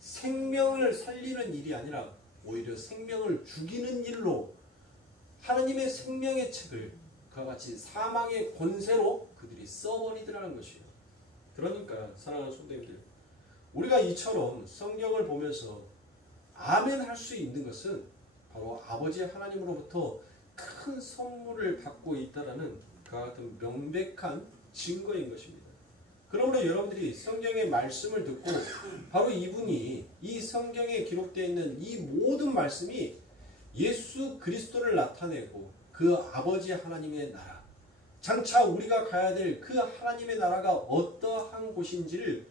생명을 살리는 일이 아니라 오히려 생명을 죽이는 일로 하나님의 생명의 책을 그와 같이 사망의 권세로 그들이 써버리더라는 것이에요. 그러니까 사랑하는 성도님들, 우리가 이처럼 성경을 보면서 아멘 할 수 있는 것은 바로 아버지 하나님으로부터 큰 선물을 받고 있다라는 그와 같은 명백한 증거인 것입니다. 그러므로 여러분들이 성경의 말씀을 듣고 바로 이분이 이 성경에 기록되어 있는 이 모든 말씀이 예수 그리스도를 나타내고 그 아버지 하나님의 나라, 장차 우리가 가야 될 그 하나님의 나라가 어떠한 곳인지를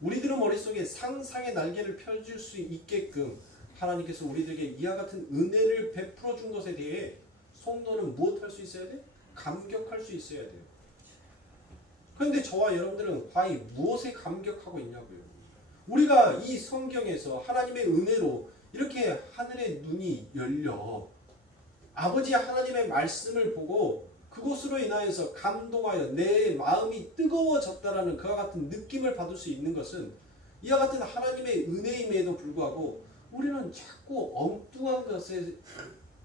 우리들의 머릿속에 상상의 날개를 펴줄 수 있게끔 하나님께서 우리들에게 이와 같은 은혜를 베풀어 준 것에 대해 성도는 무엇할 수 있어야 돼? 감격할 수 있어야 돼요. 그런데 저와 여러분들은 과연 무엇에 감격하고 있냐고요. 우리가 이 성경에서 하나님의 은혜로 이렇게 하늘의 눈이 열려 아버지 하나님의 말씀을 보고 그것으로 인하여서 감동하여 내 마음이 뜨거워졌다라는 그와 같은 느낌을 받을 수 있는 것은 이와 같은 하나님의 은혜임에도 불구하고 우리는 자꾸 엉뚱한 것에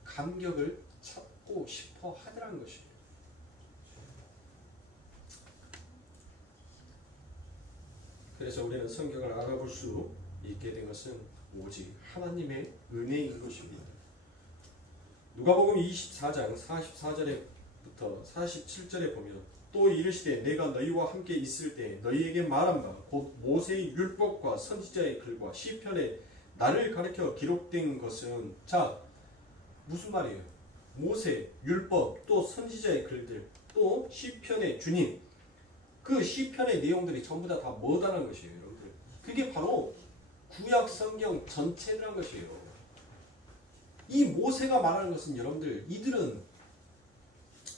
감격을 찾고 싶어 하더라는 것입니다. 그래서 우리는 성경을 알아볼 수 있게 된 것은 오직 하나님의 은혜인 것입니다. 누가복음 24장 44절부터 47절에 보면 또 이르시되 내가 너희와 함께 있을 때 너희에게 말한 바 곧 모세의 율법과 선지자의 글과 시편에 나를 가리켜 기록된 것은 자 무슨 말이에요? 모세, 율법, 또 선지자의 글들, 또 시편의 주님 그 시편의 내용들이 전부 다 뭐다라는 것이에요. 여러분들. 그게 바로 구약 성경 전체라는 것이에요. 이 모세가 말하는 것은 여러분들 이들은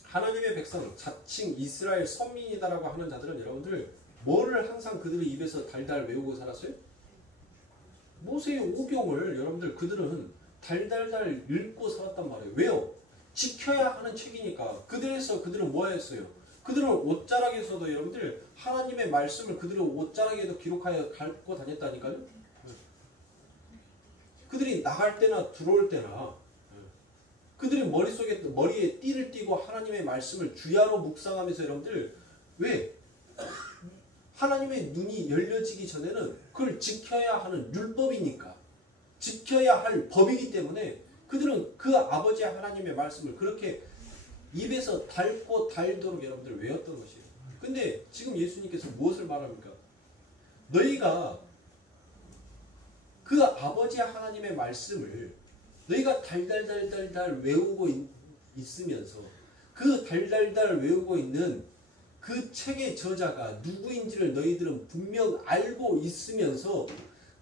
하나님의 백성 자칭 이스라엘 선민이다라고 하는 자들은 여러분들 뭐를 항상 그들의 입에서 달달 외우고 살았어요? 모세의 오경을 여러분들 그들은 달달달 읽고 살았단 말이에요. 왜요? 지켜야 하는 책이니까. 그들은 뭐 했어요? 그들은 옷자락에서도 여러분들 하나님의 말씀을 그들의 옷자락에도 기록하여 갖고 다녔다니까요. 그들이 나갈 때나 들어올 때나 그들이 머리에 띠를 띠고 하나님의 말씀을 주야로 묵상하면서 여러분들 왜? 하나님의 눈이 열려지기 전에는 그걸 지켜야 하는 율법이니까 지켜야 할 법이기 때문에 그들은 그 아버지 하나님의 말씀을 그렇게 입에서 닳고 닳도록 여러분들 외웠던 것이에요. 근데 지금 예수님께서 무엇을 말합니까? 너희가 그 아버지 하나님의 말씀을 너희가 달달달달달 외우고 있으면서 그 달달달 외우고 있는 그 책의 저자가 누구인지를 너희들은 분명 알고 있으면서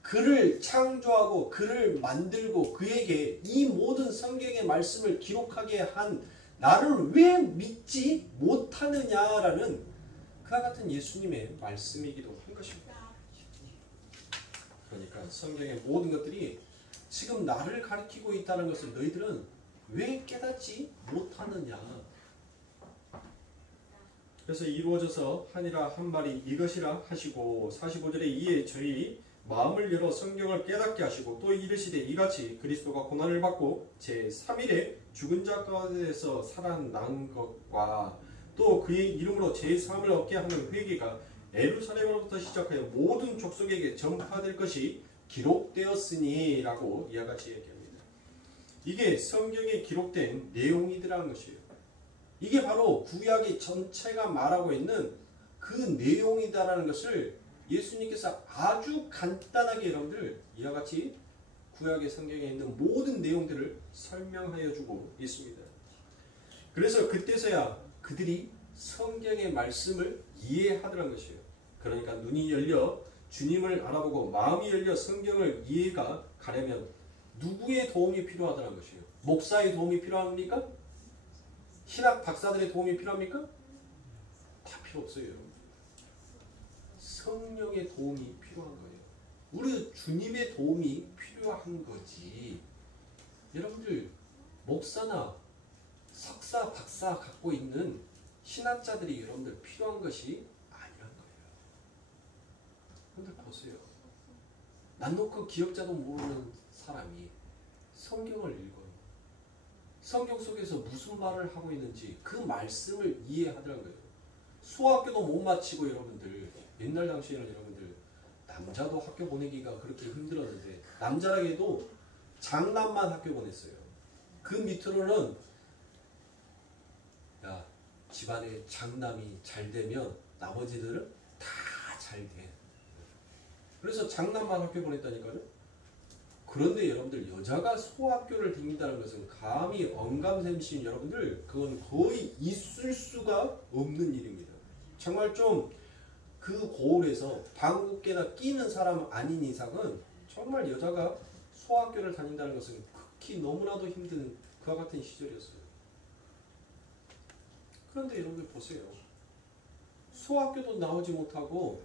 그를 창조하고 그를 만들고 그에게 이 모든 성경의 말씀을 기록하게 한 나를 왜 믿지 못하느냐라는 그와 같은 예수님의 말씀이기도 한 것입니다. 그러니까 성경의 모든 것들이 지금 나를 가리키고 있다는 것을 너희들은 왜 깨닫지 못하느냐. 그래서 이루어져서 하니라 한 말이 이것이라 하시고 45절에 이에 저희 마음을 열어 성경을 깨닫게 하시고 또 이르시되 이같이 그리스도가 고난을 받고 제3일에 죽은 자 가운데서 살아난 것과 또 그의 이름으로 제3을 얻게 하는 회개가 예루살렘으로부터 시작하여 모든 족속에게 전파될 것이 기록되었으니 라고 이와 같이 얘기합니다. 이게 성경에 기록된 내용이더라는 것이에요. 이게 바로 구약의 전체가 말하고 있는 그 내용이다라는 것을 예수님께서 아주 간단하게 여러분들 이와 같이 구약의 성경에 있는 모든 내용들을 설명하여 주고 있습니다. 그래서 그때서야 그들이 성경의 말씀을 이해하더라는 것이에요. 그러니까 눈이 열려 주님을 알아보고 마음이 열려 성경을 이해가 가려면 누구의 도움이 필요하다는 것이에요. 목사의 도움이 필요합니까? 신학 박사들의 도움이 필요합니까? 다 필요 없어요. 여러분. 성령의 도움이 필요한 거예요. 우리 주님의 도움이 필요한 거지. 여러분들 목사나 석사, 박사 갖고 있는 신학자들이 여러분들 필요한 것이 아니란 거예요. 여러분들 보세요. 난 놓고 기억자도 모르는 사람이 성경을 읽어요. 성경 속에서 무슨 말을 하고 있는지 그 말씀을 이해하더라는 거예요. 수학교도 못 마치고 여러분들 옛날 당시에는 여러분들 남자도 학교 보내기가 그렇게 힘들었는데 남자라기에도 장남만 학교 보냈어요. 그 밑으로는 야 집안에 장남이 잘 되면 나머지들은 다 잘 돼. 그래서 장남만 학교 보냈다니까요. 그런데 여러분들 여자가 소학교를 다닌다는 것은 감히 언감샘신 여러분들 그건 거의 있을 수가 없는 일입니다. 정말 좀 그 고을에서 방국계나 끼는 사람 아닌 이상은 정말 여자가 소학교를 다닌다는 것은 극히 너무나도 힘든 그와 같은 시절이었어요. 그런데 여러분들 보세요. 소학교도 나오지 못하고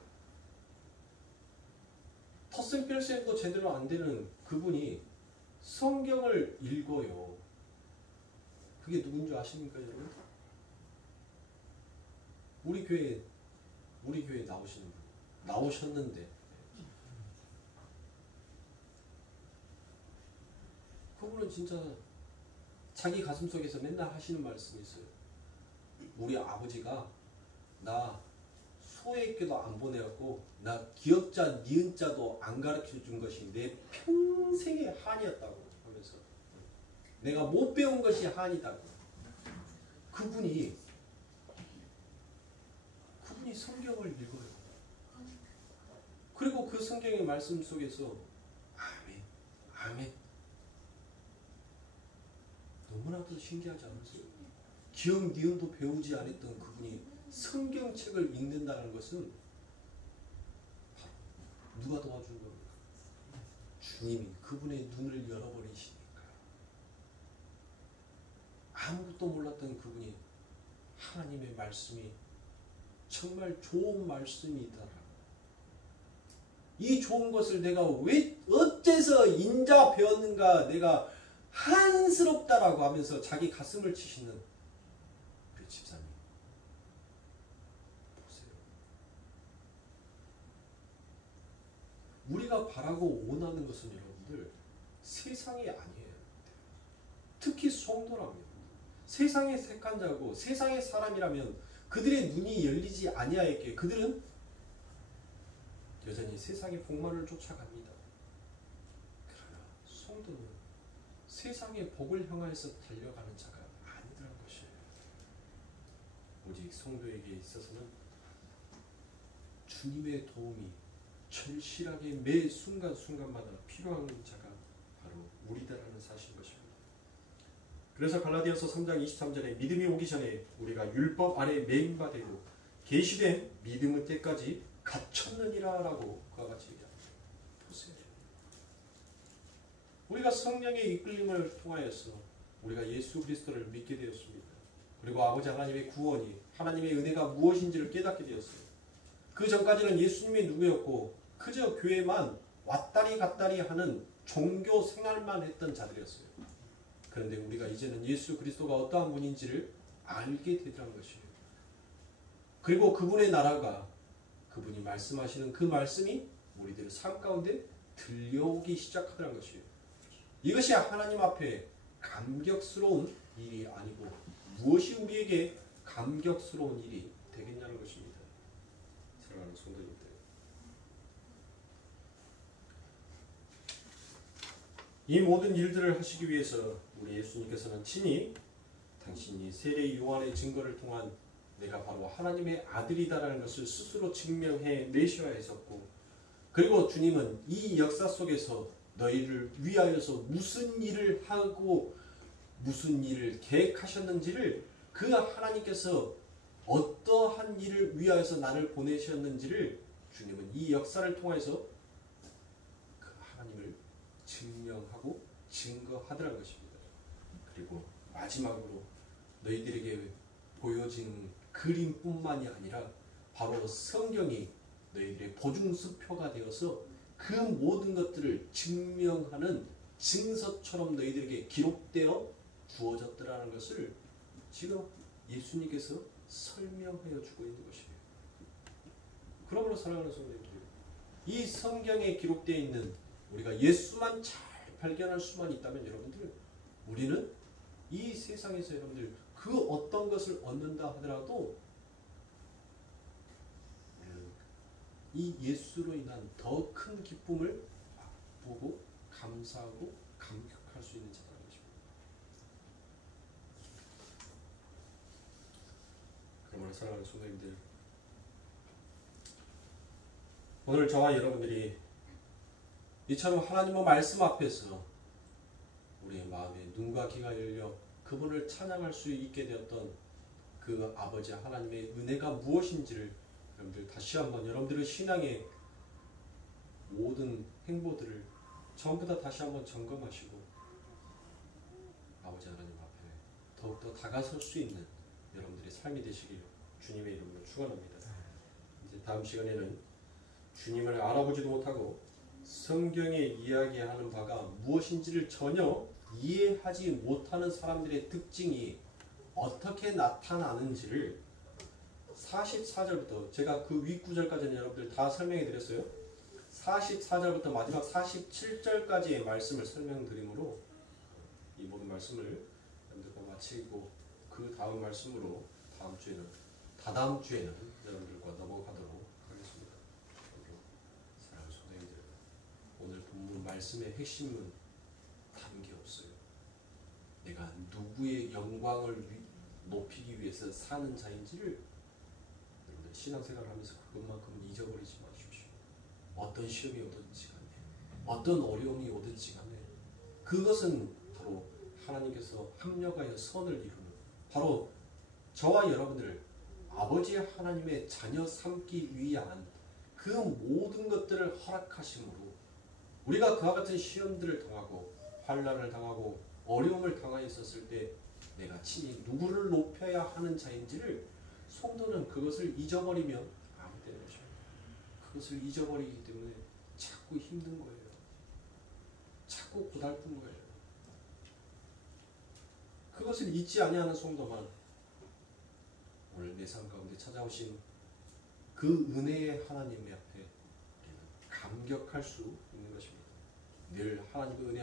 텃셈 뺄셈도 제대로 안 되는 그분이 성경을 읽어요. 그게 누군지 아십니까 여러분? 우리 교회 나오시는 분. 나오셨는데 그분은 진짜 자기 가슴속에서 맨날 하시는 말씀이 있어요. 우리 아버지가 나 소외학교도 안 보내갖고 나 기역자 니은자도 안 가르쳐준 것이 내 평생의 한이었다고 하면서 내가 못 배운 것이 한이다고. 그분이 성경을 읽어요. 그리고 그 성경의 말씀 속에서 아멘, 아멘. 너무나도 신기하지 않으세요? 기역 니은도 배우지 않았던 그분이 성경책을 읽는다는 것은 바로 누가 도와준 겁니까? 주님이 그분의 눈을 열어버리시니까요. 아무것도 몰랐던 그분이 하나님의 말씀이 정말 좋은 말씀이다. 이 좋은 것을 내가 왜 어째서 인자 배웠는가 내가 한스럽다라고 하면서 자기 가슴을 치시는 우리 집사님 보세요. 우리가 바라고 원하는 것은 여러분들 세상이 아니에요. 특히 성도라면 세상에 택한 자고 세상의 사람이라면 그들의 눈이 열리지 아니하였기에 그들은 여전히 세상의 복만을 쫓아갑니다. 그러나 성도는 세상의 복을 향하여서 달려가는 자가 아니라는 것이에요. 오직 성도에게 있어서는 주님의 도움이 절실하게 매 순간순간마다 필요한 자가 바로 우리다라는 사실인 것입니다. 그래서 갈라디아서 3장 23절에 믿음이 오기 전에 우리가 율법 아래 매인 바 되고 계시된 믿음의 때까지 갇혔느니라 라고 그와 같이 얘기합니다. 보세요. 우리가 성령의 이끌림을 통하여서 우리가 예수 그리스도를 믿게 되었습니다. 그리고 아버지 하나님의 구원이 하나님의 은혜가 무엇인지를 깨닫게 되었어요. 그 전까지는 예수님이 누구였고 그저 교회만 왔다리 갔다리 하는 종교 생활만 했던 자들이었어요. 그런데 우리가 이제는 예수 그리스도가 어떠한 분인지를 알게 되더란 것이에요. 그리고 그분의 나라가 그분이 말씀하시는 그 말씀이 우리들의 삶 가운데 들려오기 시작하더란 것이에요. 이것이 하나님 앞에 감격스러운 일이 아니고 무엇이 우리에게 감격스러운 일이 되겠냐는 것입니다. 사랑하는 성도님들, 이 모든 일들을 하시기 위해서 우리 예수님께서는 친히 당신이 세례 요한의 증거를 통한 내가 바로 하나님의 아들이다라는 것을 스스로 증명해 내셔야 했었고, 그리고 주님은 이 역사 속에서 너희를 위하여서 무슨 일을 하고 무슨 일을 계획하셨는지를, 그 하나님께서 어떠한 일을 위하여서 나를 보내셨는지를 주님은 이 역사를 통해서 그 하나님을 증명하고 증거하더라는 것입니다. 그리고 마지막으로 너희들에게 보여진 그림뿐만이 아니라 바로 성경이 너희들의 보증수표가 되어서 그 모든 것들을 증명하는 증서처럼 너희들에게 기록되어 주어졌더라는 것을 지금 예수님께서 설명하여 주고 있는 것이에요. 그러므로 사랑하는 성도님들, 이 성경에 기록되어 있는 우리가 예수만 잘 발견할 수만 있다면 여러분들, 우리는 이 세상에서 여러분들 그 어떤 것을 얻는다 하더라도 이 예수로 인한 더 큰 기쁨을 맛보고 감사하고 감격할 수 있는 자라는 것입니다. 그러므로 사랑하는 성도님들, 오늘 저와 여러분들이 이처럼 하나님의 말씀 앞에서 우리의 마음에 눈과 귀가 열려 그분을 찬양할 수 있게 되었던 그 아버지 하나님의 은혜가 무엇인지를 여러분들 다시 한번 여러분들의 신앙의 모든 행보들을 전부 다 다시 한번 점검하시고 아버지 하나님 앞에 더욱더 다가설 수 있는 여러분들의 삶이 되시길 주님의 이름으로 축원합니다. 이제 다음 시간에는 주님을 알아보지도 못하고 성경에 이야기하는 바가 무엇인지를 전혀 이해하지 못하는 사람들의 특징이 어떻게 나타나는지를 44절부터 제가 그 윗구절까지는 여러분들 다 설명해 드렸어요. 44절부터 마지막 47절까지의 말씀을 설명드리므로 이 모든 말씀을 여러분들과 마치고 그 다음 말씀으로 다다음 주에는 여러분들과 넘어가도록 하겠습니다. 사랑하는 성도님들, 오늘 본문 말씀의 핵심은 다른 게 없어요. 내가 누구의 영광을 높이기 위해서 사는 자인지를 여러분들 신앙생활을 하면서 그것만큼은 잊어버리지 마십시오. 어떤 시험이 오든지 간에 어떤 어려움이 오든지 간에 그것은 바로 하나님께서 합력하여 선을 이루는 바로 저와 여러분들을 아버지 하나님의 자녀 삼기 위한 그 모든 것들을 허락하심으로 우리가 그와 같은 시험들을 당하고 환난을 당하고 어려움을 당하였었을 때 내가 친히 누구를 높여야 하는 자인지를 성도는 그것을 잊어버리면 아무 되는 것입니다. 그것을 잊어버리기 때문에 자꾸 힘든 거예요. 자꾸 고달픈 거예요. 그것을 잊지 아니하는 성도만 오늘 내 삶 가운데 찾아오신 그 은혜의 하나님의 앞에 우리는 감격할 수 있는 것입니다. 늘 하나님의 은혜